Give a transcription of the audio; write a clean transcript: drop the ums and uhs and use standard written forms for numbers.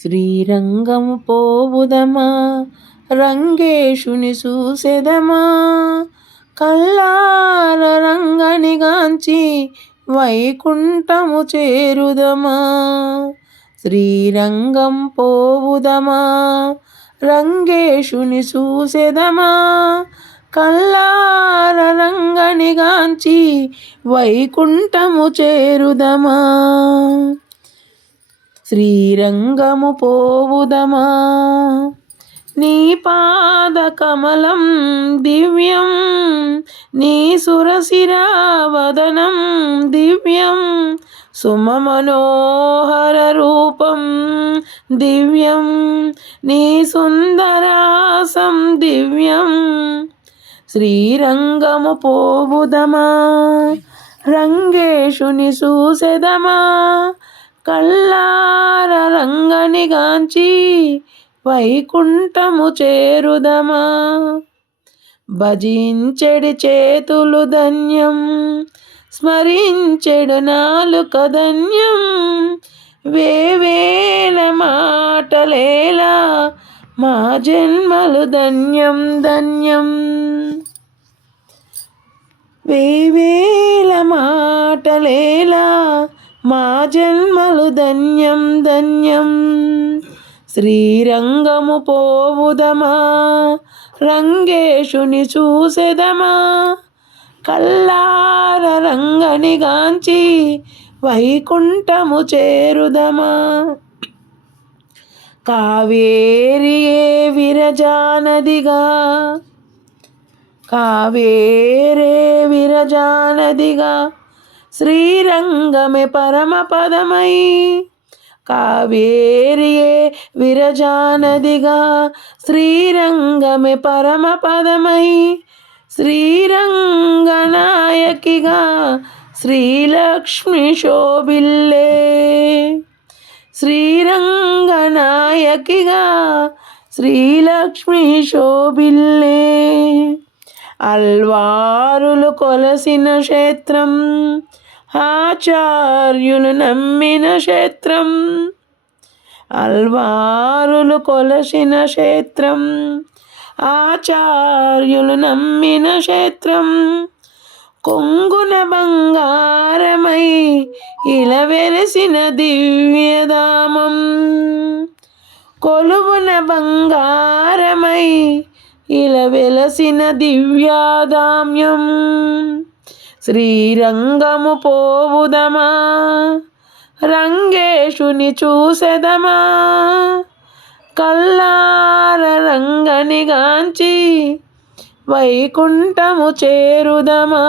శ్రీరంగము పోవుదమా, రంగేశుని చూసెదమా, కల్లార రంగనిగాంచి వైకుంఠము చేరుదమా. శ్రీరంగం పోవుదమా, రంగేశుని చూసెదమా, కల్లార రంగనిగాంచి వైకుంఠము చేరుదమా. శ్రీరంగము పోవుదమా, నీ పాద కమలం దివ్యం, నీ సురశిరావదనం దివ్యం, సుమమనోహర రూపం దివ్యం, నీ సుందరాసం దివ్యం. శ్రీరంగము పోవుదమా, రంగేశుని చూసెదమా, కల్లార రంగనిగాంచి వైకుంఠము చేరుదమా. భజించెడి చేతులు ధన్యం, స్మరించెడు నాలుక ధన్యం, వేవేల మాటలేలా మా జన్మలు ధన్యం ధన్యం. వేవేల మాటలేలా మా జన్మలు ధన్యం ధన్యం. శ్రీరంగము పోవుదమా, రంగేశుని చూసెదమా, కల్లార రంగనిగాంచి వైకుంఠము చేరుదమా. కావేరియే విరజానదిగా, కావేరే విరజానదిగా, శ్రీరంగమే పరమపదమై. కావేరియే విరజానదిగా, శ్రీరంగమే పరమపదమై, శ్రీరంగనాయకిగా శ్రీలక్ష్మి శోభిల్లే. శ్రీరంగనాయకిగా శ్రీలక్ష్మి శోభిల్లే. అల్వారులు కొలసిన క్షేత్రం, ఆచార్యులు నమ్మిన క్షేత్రం, అల్వారులు కొలసిన క్షేత్రం, ఆచార్యులు నమ్మిన క్షేత్రం. కొంగున బంగారమై ఇలా వెలసిన దివ్యధామం, కొలువున బంగారమై ఇలా వెలసిన దివ్యాధామ్యం. శ్రీరంగము పోవుదమా, రంగేశుని చూసెదమా, కల్లార రంగనిగాంచి వైకుంఠము చేరుదమా.